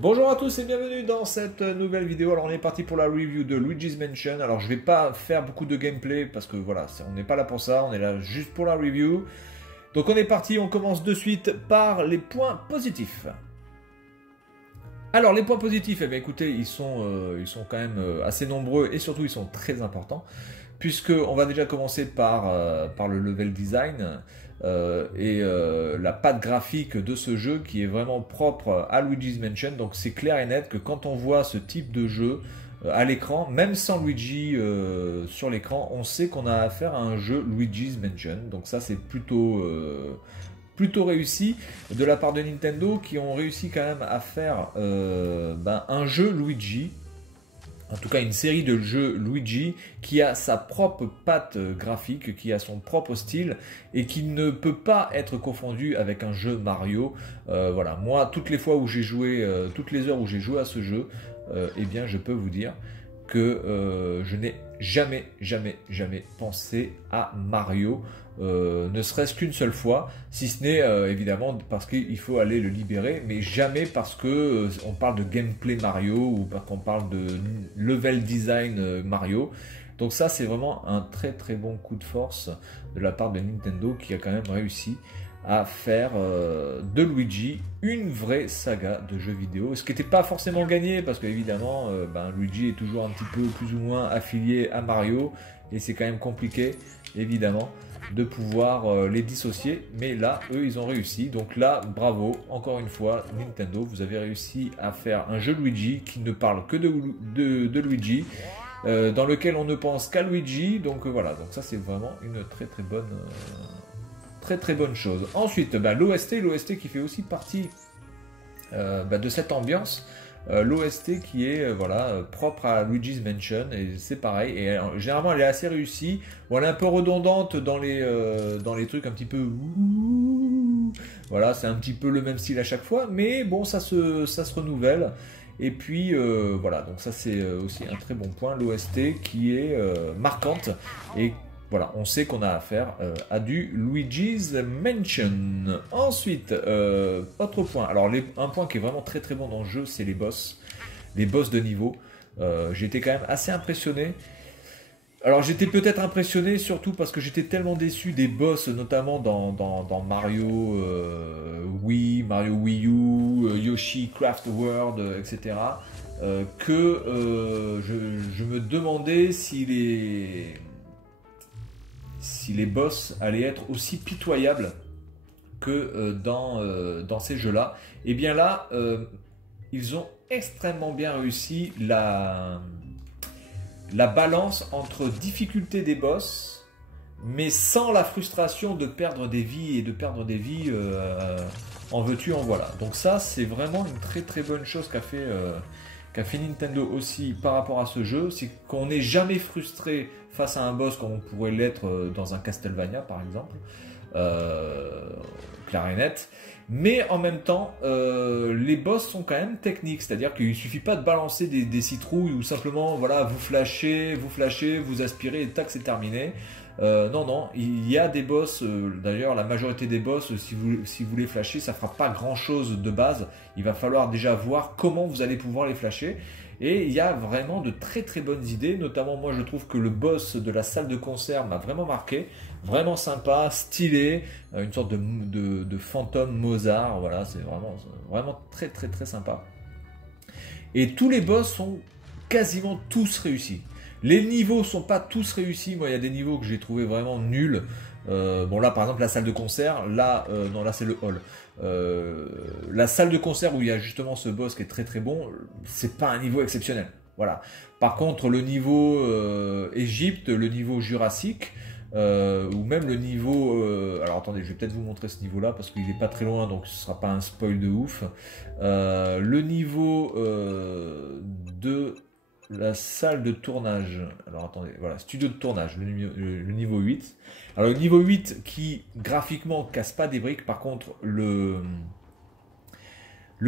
Bonjour à tous et bienvenue dans cette nouvelle vidéo. Alors on est parti pour la review de Luigi's Mansion. Alors je vais pas faire beaucoup de gameplay parce que voilà, on n'est pas là pour ça, on est là juste pour la review. Donc on est parti, on commence de suite par les points positifs. Alors les points positifs, eh bien, écoutez, ils sont quand même assez nombreux et surtout ils sont très importants. Puisque on va déjà commencer par le level design et la patte graphique de ce jeu qui est vraiment propre à Luigi's Mansion. Donc c'est clair et net que quand on voit ce type de jeu à l'écran, même sans Luigi sur l'écran, on sait qu'on a affaire à un jeu Luigi's Mansion. Donc ça c'est plutôt réussi de la part de Nintendo qui ont réussi quand même à faire un jeu Luigi. En tout cas, une série de jeux Luigi qui a sa propre patte graphique, qui a son propre style et qui ne peut pas être confondu avec un jeu Mario. Voilà, moi, toutes les fois où j'ai joué, toutes les heures où j'ai joué à ce jeu, eh bien, je peux vous dire que je n'ai jamais pensé à Mario, ne serait-ce qu'une seule fois, si ce n'est évidemment parce qu'il faut aller le libérer, mais jamais parce que on parle de gameplay Mario ou parce qu'on parle de level design Mario. Donc ça c'est vraiment un très bon coup de force de la part de Nintendo qui a quand même réussi à faire de Luigi une vraie saga de jeux vidéo, ce qui n'était pas forcément gagné parce qu'évidemment Luigi est toujours un petit peu plus ou moins affilié à Mario et c'est quand même compliqué évidemment de pouvoir les dissocier, mais là eux ils ont réussi. Donc là bravo encore une fois Nintendo, vous avez réussi à faire un jeu Luigi qui ne parle que de Luigi, dans lequel on ne pense qu'à Luigi. Donc voilà, donc ça c'est vraiment une très bonne chose. Ensuite, l'OST qui fait aussi partie de cette ambiance. L'OST qui est propre à Luigi's Mansion, et c'est pareil, et généralement elle est assez réussie. Bon, elle est un peu redondante dans les trucs un petit peu... Voilà, c'est un petit peu le même style à chaque fois, mais bon, ça se renouvelle. Et puis voilà, donc ça c'est aussi un très bon point, l'OST qui est marquante, et voilà, on sait qu'on a affaire à du Luigi's Mansion. Ensuite, autre point. Alors, un point qui est vraiment très bon dans le jeu, c'est les boss. Les boss de niveau. J'ai été quand même assez impressionné. Alors, j'étais peut-être impressionné surtout parce que j'étais tellement déçu des boss, notamment dans Mario Wii, Mario Wii U, Yoshi Craft World, etc. Que je me demandais si les boss allaient être aussi pitoyables que dans ces jeux-là. Et bien là, ils ont extrêmement bien réussi la balance entre difficulté des boss, mais sans la frustration de perdre des vies, et de perdre des vies en veux-tu, en voilà. Donc ça, c'est vraiment une très bonne chose qu'a fait Nintendo aussi par rapport à ce jeu, c'est qu'on n'est jamais frustré face à un boss comme on pourrait l'être dans un Castlevania par exemple, clair et net. Mais en même temps, les boss sont quand même techniques, c'est-à-dire qu'il ne suffit pas de balancer des citrouilles ou simplement voilà, vous flashez, vous aspirez et tac, c'est terminé. Non, il y a des boss, d'ailleurs la majorité des boss, si vous les flashez, ça fera pas grand chose de base, il va falloir déjà voir comment vous allez pouvoir les flasher, et il y a vraiment de très bonnes idées, notamment moi je trouve que le boss de la salle de concert m'a vraiment marqué, vraiment sympa, stylé, une sorte de fantôme Mozart, voilà, c'est vraiment très sympa. Et tous les boss sont quasiment tous réussis. Les niveaux sont pas tous réussis. Moi, il y a des niveaux que j'ai trouvé vraiment nuls. Bon, là, par exemple, la salle de concert. Là, non, là, c'est le hall. La salle de concert où il y a justement ce boss qui est très bon, c'est pas un niveau exceptionnel. Voilà. Par contre, le niveau Égypte, le niveau Jurassique, ou même le niveau... alors, attendez, je vais peut-être vous montrer ce niveau-là parce qu'il n'est pas très loin, donc ce sera pas un spoil de ouf. Le niveau de... la salle de tournage, alors attendez, voilà, studio de tournage, le niveau 8. Alors le niveau 8 qui graphiquement casse pas des briques, par contre le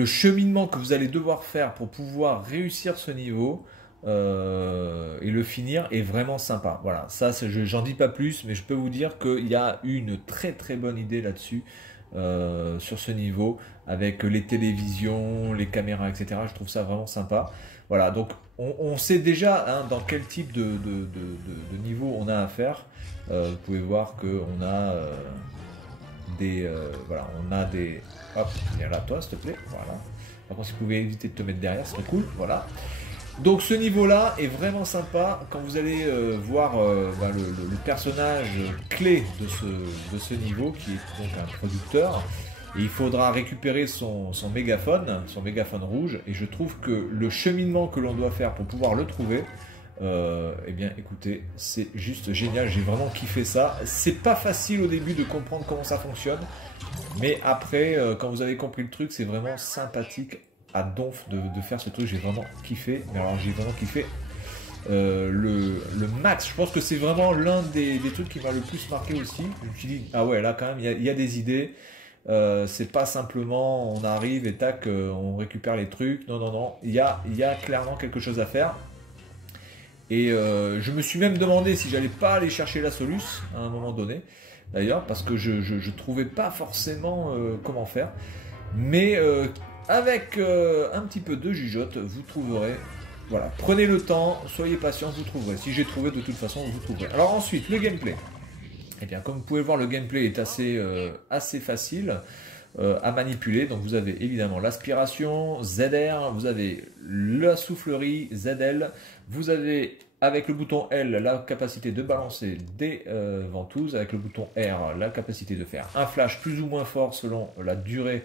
cheminement que vous allez devoir faire pour pouvoir réussir ce niveau et le finir est vraiment sympa. Voilà, ça j'en dis pas plus, mais je peux vous dire qu'il y a une très bonne idée là-dessus. sur ce niveau, avec les télévisions, les caméras, etc. Je trouve ça vraiment sympa. Voilà, donc on sait déjà hein, dans quel type de niveau on a à faire. Vous pouvez voir qu'on a voilà, on a des... Hop, viens là toi s'il te plaît, voilà. Par contre si vous pouvez éviter de te mettre derrière, ce serait cool, voilà. Donc ce niveau-là est vraiment sympa quand vous allez voir le personnage clé de ce niveau, qui est donc un producteur. Et il faudra récupérer son mégaphone rouge, et je trouve que le cheminement que l'on doit faire pour pouvoir le trouver, eh bien écoutez, c'est juste génial, j'ai vraiment kiffé ça. C'est pas facile au début de comprendre comment ça fonctionne, mais après, quand vous avez compris le truc, c'est vraiment sympathique à donf de faire ce truc, j'ai vraiment kiffé. Mais alors j'ai vraiment kiffé le max, je pense que c'est vraiment l'un des trucs qui m'a le plus marqué aussi. Je me suis dit, ah ouais, là quand même, il y a des idées. C'est pas simplement on arrive et tac, on récupère les trucs. Non, non, non, il y a clairement quelque chose à faire. Et je me suis même demandé si j'allais pas aller chercher la Solus à un moment donné, d'ailleurs, parce que je trouvais pas forcément comment faire. Mais avec un petit peu de jugeote, vous trouverez. Voilà, prenez le temps, soyez patient, vous trouverez. Si j'ai trouvé, de toute façon, vous trouverez. Alors ensuite, le gameplay. Eh bien, comme vous pouvez le voir, le gameplay est assez facile à manipuler. Donc vous avez évidemment l'aspiration, ZR, vous avez la soufflerie, ZL, vous avez avec le bouton L la capacité de balancer des ventouses, avec le bouton R la capacité de faire un flash plus ou moins fort selon la durée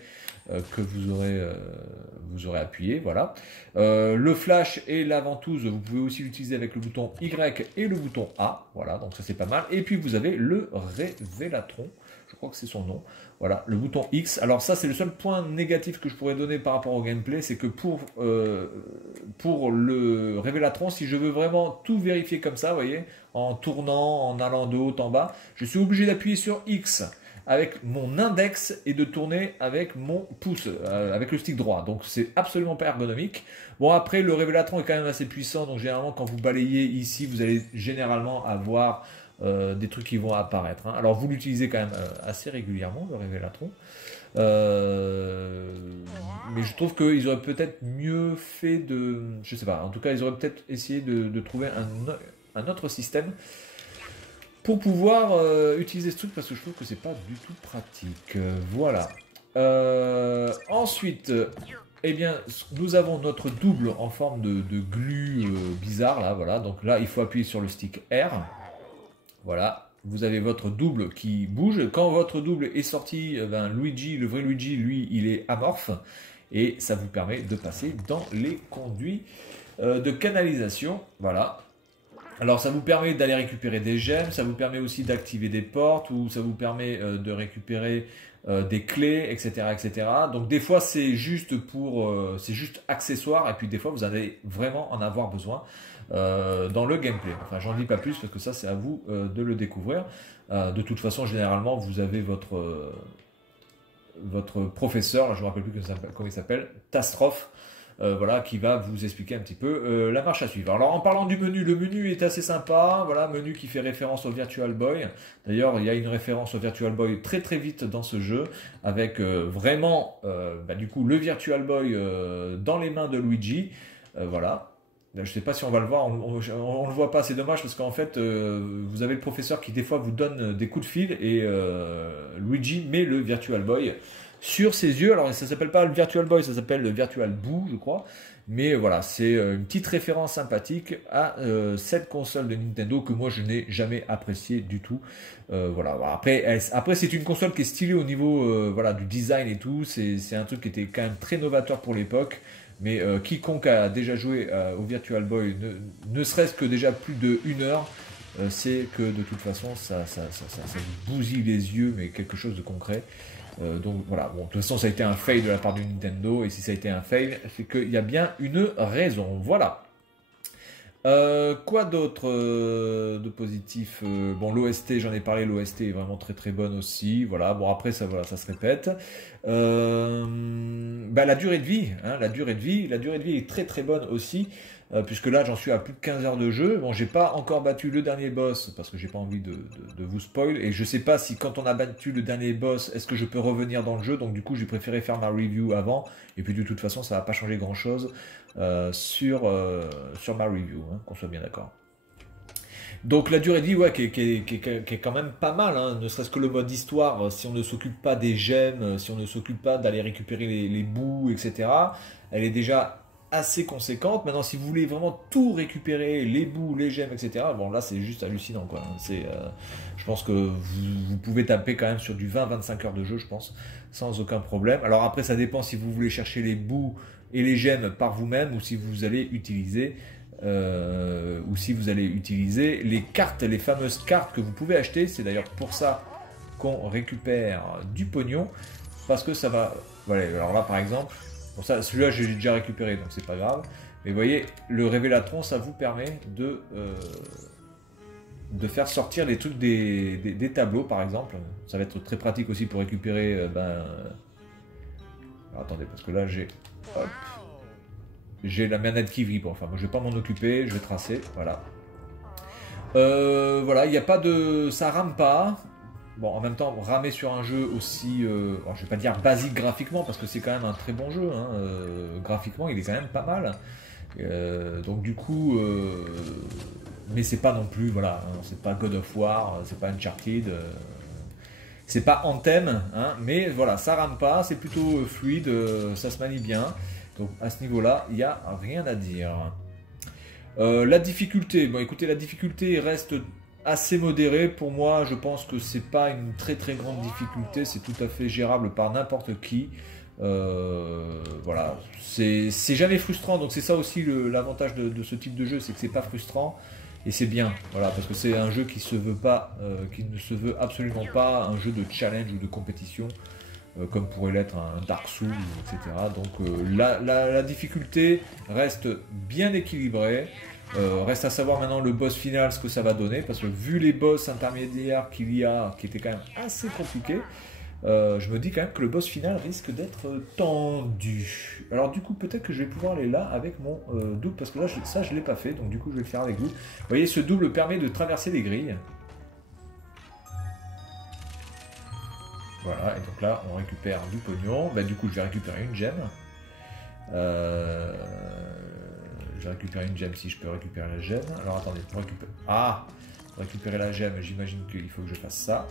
que vous aurez appuyé, voilà. Le flash et la ventouse, vous pouvez aussi l'utiliser avec le bouton Y et le bouton A, voilà, donc ça c'est pas mal. Et puis vous avez le Révélatron, je crois que c'est son nom, voilà, le bouton X. Alors ça c'est le seul point négatif que je pourrais donner par rapport au gameplay, c'est que pour le Révélatron, si je veux vraiment tout vérifier comme ça, vous voyez, en tournant, en allant de haut en bas, je suis obligé d'appuyer sur X avec mon index et de tourner avec mon pouce, avec le stick droit. Donc c'est absolument pas ergonomique. Bon, après le Révélatron est quand même assez puissant, donc généralement quand vous balayez ici, vous allez généralement avoir des trucs qui vont apparaître. Hein. Alors vous l'utilisez quand même assez régulièrement, le Révélatron. Mais je trouve qu'ils auraient peut-être mieux fait de... Je sais pas, en tout cas ils auraient peut-être essayé de trouver un autre système pour pouvoir utiliser ce truc, parce que je trouve que c'est pas du tout pratique. Voilà. Ensuite, eh bien, nous avons notre double en forme de glu bizarre, là, voilà. Donc là, il faut appuyer sur le stick R. Voilà. Vous avez votre double qui bouge. Quand votre double est sorti, ben, Luigi, le vrai Luigi, lui, il est amorphe. Et ça vous permet de passer dans les conduits de canalisation. Voilà. Alors ça vous permet d'aller récupérer des gemmes, ça vous permet aussi d'activer des portes, ou ça vous permet de récupérer des clés, etc., etc. Donc des fois c'est juste c'est juste accessoire, et puis des fois vous allez vraiment en avoir besoin dans le gameplay. Enfin j'en dis pas plus parce que ça c'est à vous de le découvrir. De toute façon généralement vous avez votre professeur, là, je ne me rappelle plus comment il s'appelle, Tastrophe. Voilà, qui va vous expliquer un petit peu la marche à suivre. Alors en parlant du menu, le menu est assez sympa, voilà, menu qui fait référence au Virtual Boy. D'ailleurs, il y a une référence au Virtual Boy très très vite dans ce jeu, avec vraiment, du coup, le Virtual Boy dans les mains de Luigi, voilà. Je ne sais pas si on va le voir, on ne le voit pas, c'est dommage parce qu'en fait, vous avez le professeur qui des fois vous donne des coups de fil, et Luigi met le Virtual Boy sur ses yeux. Alors ça s'appelle pas le Virtual Boy, ça s'appelle le Virtual Boo, je crois. Mais voilà, c'est une petite référence sympathique à cette console de Nintendo que moi je n'ai jamais appréciée du tout. Voilà. Après c'est une console qui est stylée au niveau voilà, du design et tout. C'est un truc qui était quand même très novateur pour l'époque. Mais quiconque a déjà joué au Virtual Boy, ne serait-ce que déjà plus de 1 heure, c'est que de toute façon ça vous bousille les yeux, mais quelque chose de concret. Donc voilà, bon, de toute façon ça a été un fail de la part du Nintendo, et si ça a été un fail, c'est qu'il y a bien une raison. Voilà. Quoi d'autre de positif? Bon, l'OST, j'en ai parlé, l'OST est vraiment très très bonne aussi. Voilà, bon après ça, voilà, ça se répète. Bah, la durée de vie, hein, la durée de vie est très très bonne aussi, puisque là j'en suis à plus de 15 heures de jeu. Bon, j'ai pas encore battu le dernier boss parce que j'ai pas envie de vous spoil, et je sais pas si quand on a battu le dernier boss, est-ce que je peux revenir dans le jeu. Donc du coup, j'ai préféré faire ma review avant, et puis de toute façon, ça va pas changer grand chose sur ma review, hein, qu'on soit bien d'accord. Donc la durée de vie, ouais, qui est quand même pas mal, hein. Ne serait-ce que le mode histoire, si on ne s'occupe pas des gemmes, si on ne s'occupe pas d'aller récupérer les bouts, etc., elle est déjà assez conséquente. Maintenant, si vous voulez vraiment tout récupérer, les bouts, les gemmes, etc., bon là c'est juste hallucinant, quoi. Je pense que vous pouvez taper quand même sur du 20-25 heures de jeu, je pense, sans aucun problème. Alors après, ça dépend si vous voulez chercher les bouts et les gemmes par vous-même, ou si vous allez utiliser les cartes, les fameuses cartes que vous pouvez acheter. C'est d'ailleurs pour ça qu'on récupère du pognon, parce que ça va... Voilà, alors là par exemple, bon, ça, celui-là j'ai déjà récupéré, donc c'est pas grave. Mais vous voyez, le révélatron, ça vous permet de faire sortir les trucs des tableaux, par exemple. Ça va être très pratique aussi pour récupérer... alors, attendez, parce que là j'ai... Hop. J'ai la manette qui vibre, enfin moi je vais pas m'en occuper, je vais tracer, voilà. Voilà, il n'y a pas de... ça rame pas. Bon, en même temps, ramer sur un jeu aussi... alors, je vais pas dire basique graphiquement, parce que c'est quand même un très bon jeu, hein. Graphiquement, il est quand même pas mal. Donc du coup... mais c'est pas non plus, voilà, hein, c'est pas God of War, c'est pas Uncharted... c'est pas Anthem, hein, mais voilà, ça rame pas, c'est plutôt fluide, ça se manie bien. Donc à ce niveau-là, il n'y a rien à dire. La difficulté, bon écoutez, la difficulté reste assez modérée. Pour moi, je pense que c'est pas une très très grande difficulté, c'est tout à fait gérable par n'importe qui. Voilà, c'est jamais frustrant, donc c'est ça aussi l'avantage de ce type de jeu, c'est que c'est pas frustrant. Et c'est bien, voilà, parce que c'est un jeu qui se veut pas, qui ne se veut absolument pas un jeu de challenge ou de compétition, comme pourrait l'être un Dark Souls, etc. Donc la difficulté reste bien équilibrée. Reste à savoir maintenant le boss final, ce que ça va donner, parce que vu les boss intermédiaires qu'il y a, qui étaient quand même assez compliqués, je me dis quand même que le boss final risque d'être tendu. Alors du coup, peut-être que je vais pouvoir aller là avec mon double, parce que là, ça je l'ai pas fait, donc du coup je vais le faire avec vous. Vous voyez, ce double permet de traverser les grilles. Voilà, et donc là, on récupère du pognon. Bah, du coup, je vais récupérer une gemme. Je vais récupérer une gemme si je peux récupérer la gemme. Alors attendez, pour récupérer la gemme, j'imagine qu'il faut que je fasse ça.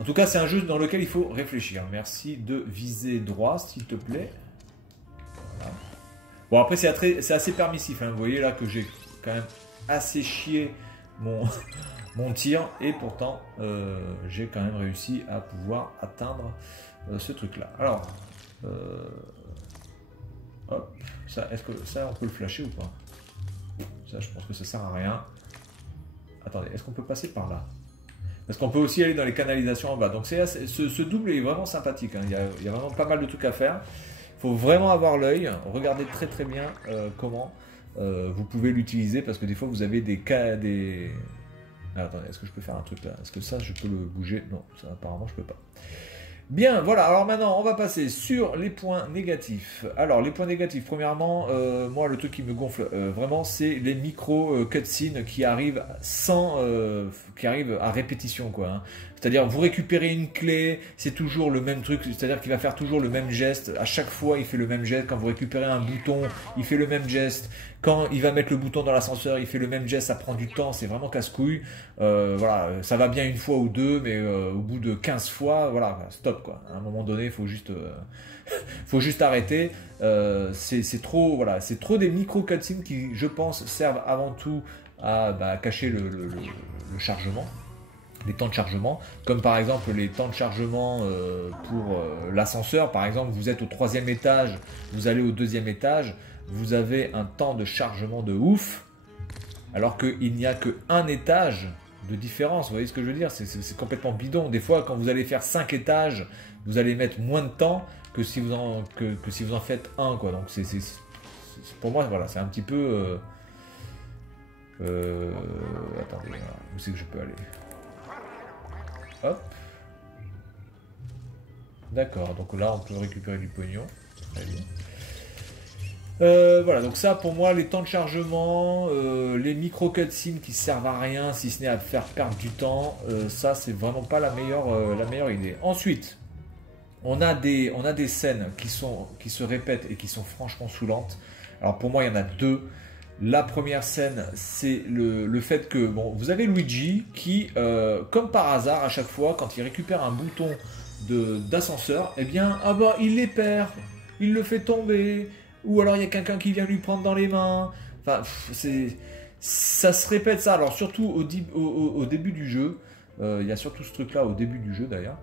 En tout cas, c'est un jeu dans lequel il faut réfléchir. Merci de viser droit, s'il te plaît. Voilà. Bon, après, c'est assez permissif, hein. Vous voyez là que j'ai quand même assez chié mon... mon tir, et pourtant j'ai quand même réussi à pouvoir atteindre ce truc là. Alors hop, ça, est-ce que ça on peut le flasher ou pas? Ça, je pense que ça sert à rien. Attendez, est-ce qu'on peut passer par là? Parce qu'on peut aussi aller dans les canalisations en bas. Donc ce double est vraiment sympathique, hein. Il y a vraiment pas mal de trucs à faire. Il faut vraiment avoir l'œil, regardez très très bien comment vous pouvez l'utiliser, parce que des fois vous avez des Ah, attendez, est-ce que je peux faire un truc là? Est-ce que ça, je peux le bouger? Non, ça apparemment, je peux pas. Bien, voilà, alors maintenant, on va passer sur les points négatifs. Alors, les points négatifs, premièrement, moi, le truc qui me gonfle vraiment, c'est les micro cutscenes qui arrivent qui arrivent à répétition, quoi, hein. C'est-à-dire, vous récupérez une clé, c'est toujours le même truc, c'est-à-dire qu'il va faire toujours le même geste. À chaque fois, il fait le même geste. Quand vous récupérez un bouton, il fait le même geste. Quand il va mettre le bouton dans l'ascenseur, il fait le même geste. Ça prend du temps, c'est vraiment casse-couille. Voilà, ça va bien une fois ou deux, mais au bout de 15 fois, voilà, stop, quoi. À un moment donné, il faut juste, faut juste arrêter. C'est trop, voilà, c'est trop des micro cutscenes qui, je pense, servent avant tout à cacher le chargement. Les temps de chargement, comme par exemple les temps de chargement pour l'ascenseur. Par exemple, vous êtes au 3e étage, vous allez au 2e étage, vous avez un temps de chargement de ouf, alors qu'il n'y a qu'un étage de différence. Vous voyez ce que je veux dire? C'est complètement bidon. Des fois, quand vous allez faire 5 étages, vous allez mettre moins de temps que si vous en, que si vous en faites un, quoi. Donc pour moi, voilà, c'est un petit peu... attendez, où c'est que je peux aller? Hop. D'accord, donc là, on peut récupérer du pognon. Très bien. Voilà, donc ça pour moi, les temps de chargement, les micro cutscenes qui servent à rien si ce n'est à faire perdre du temps, ça c'est vraiment pas la meilleure idée. Ensuite, on a des scènes qui se répètent et qui sont franchement saoulantes. Alors pour moi, il y en a deux. La première scène, c'est le fait que, bon, vous avez Luigi qui, comme par hasard, à chaque fois, quand il récupère un bouton d'ascenseur, eh bien, ah bah, il les perd, il le fait tomber, ou alors il y a quelqu'un qui vient lui prendre dans les mains. Enfin, ça se répète ça. Alors surtout au début du jeu, il y a surtout ce truc-là au début du jeu d'ailleurs.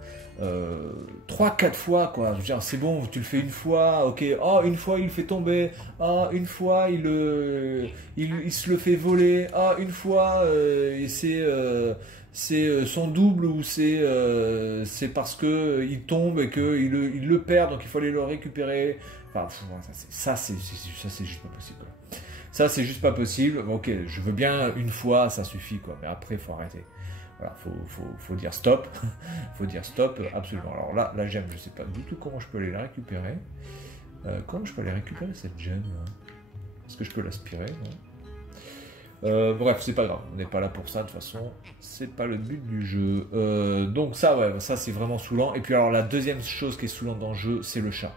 3-4 fois quoi. Je veux dire, c'est bon, tu le fais une fois, ok. Oh, une fois il le fait tomber. Oh, une fois il se le fait voler. Oh, une fois c'est son double ou c'est parce que il tombe et qu'il le perd donc il faut aller le récupérer. Enfin, ça c'est juste pas possible quoi. Ça c'est juste pas possible. Ok, je veux bien une fois, ça suffit quoi. Mais après faut arrêter. Voilà, faut dire stop. Faut dire stop absolument. Alors là, la gemme, je sais pas du tout comment je peux aller la récupérer. Comment je peux aller récupérer cette gemme? Est-ce que je peux l'aspirer? Bref, c'est pas grave, on n'est pas là pour ça de toute façon, c'est pas le but du jeu. Donc ça, ouais, ça c'est vraiment saoulant. Et puis alors la deuxième chose qui est saoulante dans le jeu, c'est le chat.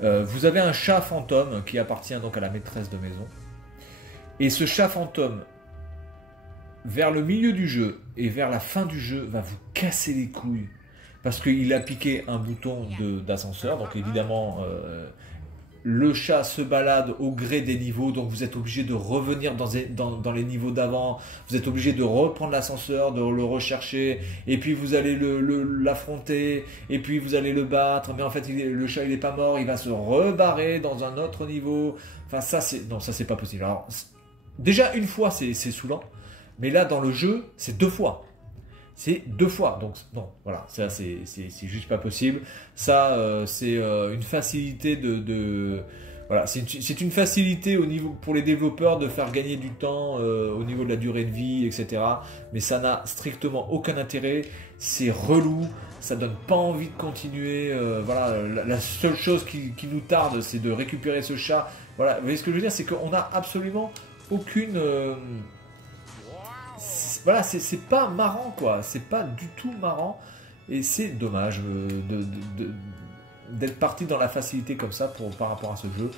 Vous avez un chat fantôme qui appartient donc à la maîtresse de maison. Et ce chat fantôme, vers le milieu du jeu et vers la fin du jeu, va vous casser les couilles. Parce qu'il a piqué un bouton d'ascenseur, donc évidemment... le chat se balade au gré des niveaux, donc vous êtes obligé de revenir dans les niveaux d'avant, vous êtes obligé de reprendre l'ascenseur, de le rechercher, et puis vous allez l'affronter, et puis vous allez le battre, mais en fait le chat il est pas mort, il va se rebarrer dans un autre niveau. Enfin ça c'est pas possible. Alors déjà une fois c'est saoulant, mais là dans le jeu c'est 2 fois. C'est 2 fois, donc non, voilà, ça c'est juste pas possible. Ça, c'est une facilité voilà, c'est une facilité au niveau pour les développeurs de faire gagner du temps au niveau de la durée de vie, etc. Mais ça n'a strictement aucun intérêt. C'est relou, ça donne pas envie de continuer. Voilà, la seule chose qui nous tarde, c'est de récupérer ce chat. Voilà, vous voyez ce que je veux dire, c'est qu'on a absolument aucune voilà, c'est pas marrant quoi, c'est pas du tout marrant et c'est dommage d'être parti dans la facilité comme ça par rapport à ce jeu,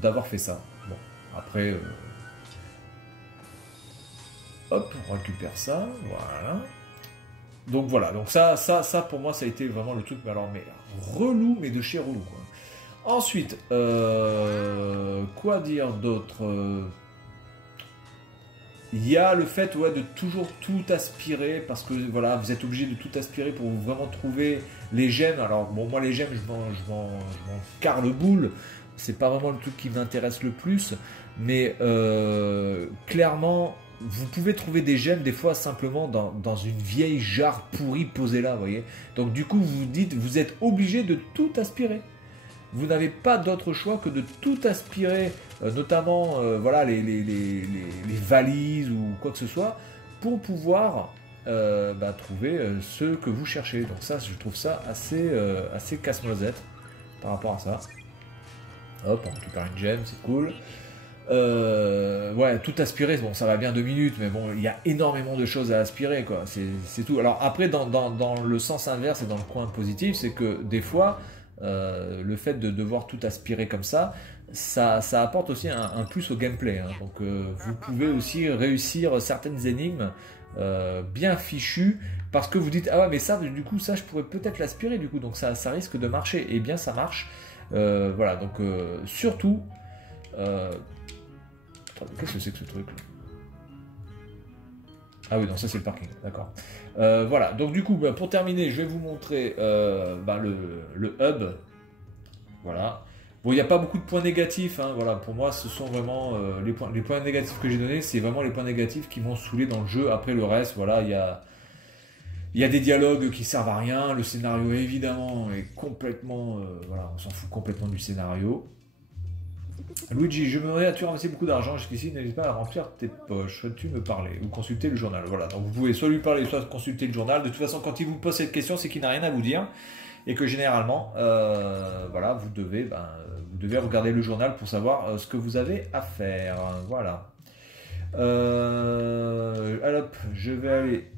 d'avoir fait ça. Bon, après, hop, on récupère ça, voilà. Donc voilà, donc ça pour moi ça a été vraiment le truc, mais alors mais relou, mais de chez relou quoi. Ensuite, quoi dire d'autre? Il y a le fait de toujours tout aspirer, parce que voilà, vous êtes obligé de tout aspirer pour vraiment trouver les gemmes. Alors bon, moi les gemmes, je m'en carre le boule, c'est pas vraiment le truc qui m'intéresse le plus, mais clairement, vous pouvez trouver des gemmes des fois simplement dans une vieille jarre pourrie posée là, vous voyez. Donc du coup, vous dites, vous êtes obligé de tout aspirer. Vous n'avez pas d'autre choix que de tout aspirer, notamment voilà, les valises ou quoi que ce soit, pour pouvoir trouver ce que vous cherchez. Donc ça, je trouve ça assez casse-noisette par rapport à ça. Hop, on récupère une gemme, c'est cool. Ouais, tout aspirer, bon, ça va bien 2 minutes, mais bon, il y a énormément de choses à aspirer, quoi. C'est tout. Alors après, dans le sens inverse et dans le coin positif, c'est que des fois... le fait de devoir tout aspirer comme ça apporte aussi un plus au gameplay, hein. Donc vous pouvez aussi réussir certaines énigmes bien fichues parce que vous dites ah ouais mais ça du coup ça je pourrais peut-être l'aspirer du coup, donc ça risque de marcher, et bien ça marche. Voilà, donc surtout qu'est-ce que c'est que ce truc là? Ah oui, non, ça c'est le parking, d'accord. Voilà, donc du coup, pour terminer, je vais vous montrer le hub. Voilà. Bon, il n'y a pas beaucoup de points négatifs, hein, voilà, pour moi, ce sont vraiment les points négatifs que j'ai donnés, c'est vraiment les points négatifs qui m'ont saoulé dans le jeu. Après le reste, voilà, il y a des dialogues qui servent à rien, le scénario évidemment est complètement, voilà, on s'en fout complètement du scénario. Luigi, je me reviens, tu as ramassé beaucoup d'argent jusqu'ici, n'hésite pas à remplir tes poches, souhaites-tu me parler ou consulter le journal. Voilà, donc vous pouvez soit lui parler, soit consulter le journal. De toute façon, quand il vous pose cette question, c'est qu'il n'a rien à vous dire et que généralement, voilà, vous devez regarder le journal pour savoir ce que vous avez à faire. Voilà. Hop, je vais aller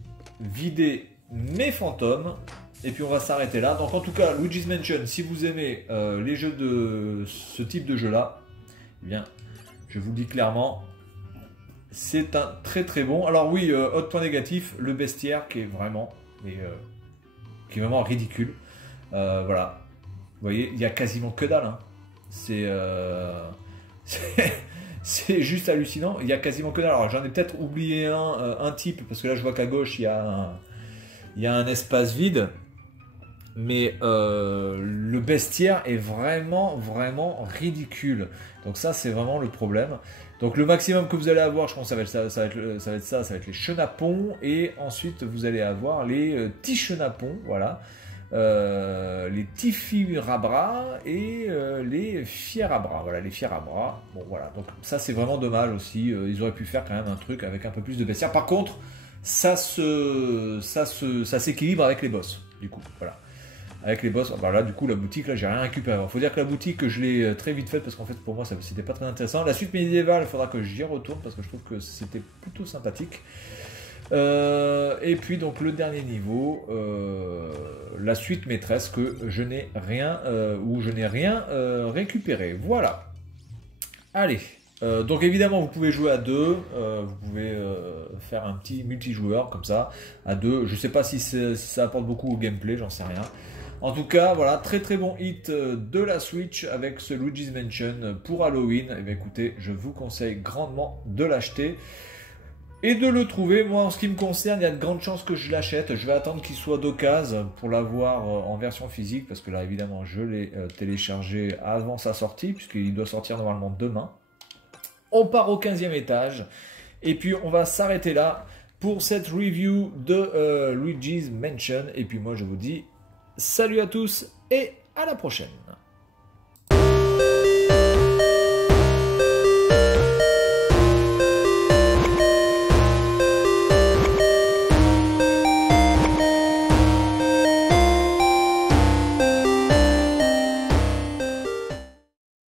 vider mes fantômes. Et puis on va s'arrêter là. Donc en tout cas, Luigi's Mansion, si vous aimez les jeux de ce type de jeu-là, eh bien, je vous le dis clairement, c'est un très très bon. Alors oui, autre point négatif, le bestiaire qui est vraiment ridicule. Voilà. Vous voyez, il n'y a quasiment que dalle. Hein. C'est juste hallucinant. Il n'y a quasiment que dalle. Alors j'en ai peut-être oublié un type, parce que là je vois qu'à gauche, il y a un espace vide. Mais le bestiaire est vraiment ridicule. Donc ça c'est vraiment le problème. Donc le maximum que vous allez avoir, je pense que ça va être les chenapons. Et ensuite vous allez avoir les petits chenapons, voilà. Les tifirabras et les fierabras. Voilà, les fierabras. Bon voilà, donc ça c'est vraiment dommage aussi. Ils auraient pu faire quand même un truc avec un peu plus de bestiaire. Par contre, ça s'équilibre avec les boss, du coup, voilà. Avec les boss, bah là du coup la boutique, là j'ai rien récupéré. Il faut dire que la boutique, je l'ai très vite faite parce qu'en fait pour moi c'était pas très intéressant. La suite médiévale, il faudra que j'y retourne parce que je trouve que c'était plutôt sympathique. Et puis donc le dernier niveau, la suite maîtresse que je n'ai rien récupéré. Voilà. Allez. Donc évidemment vous pouvez jouer à deux, vous pouvez faire un petit multijoueur comme ça, à deux. Je sais pas si ça apporte beaucoup au gameplay, j'en sais rien. En tout cas, voilà, très très bon hit de la Switch avec ce Luigi's Mansion pour Halloween. Et bien écoutez, je vous conseille grandement de l'acheter et de le trouver. Moi, en ce qui me concerne, il y a de grandes chances que je l'achète. Je vais attendre qu'il soit d'occasion pour l'avoir en version physique, parce que là, évidemment, je l'ai téléchargé avant sa sortie, puisqu'il doit sortir normalement demain. On part au 15e étage, et puis on va s'arrêter là pour cette review de Luigi's Mansion. Et puis moi, je vous dis salut à tous et à la prochaine.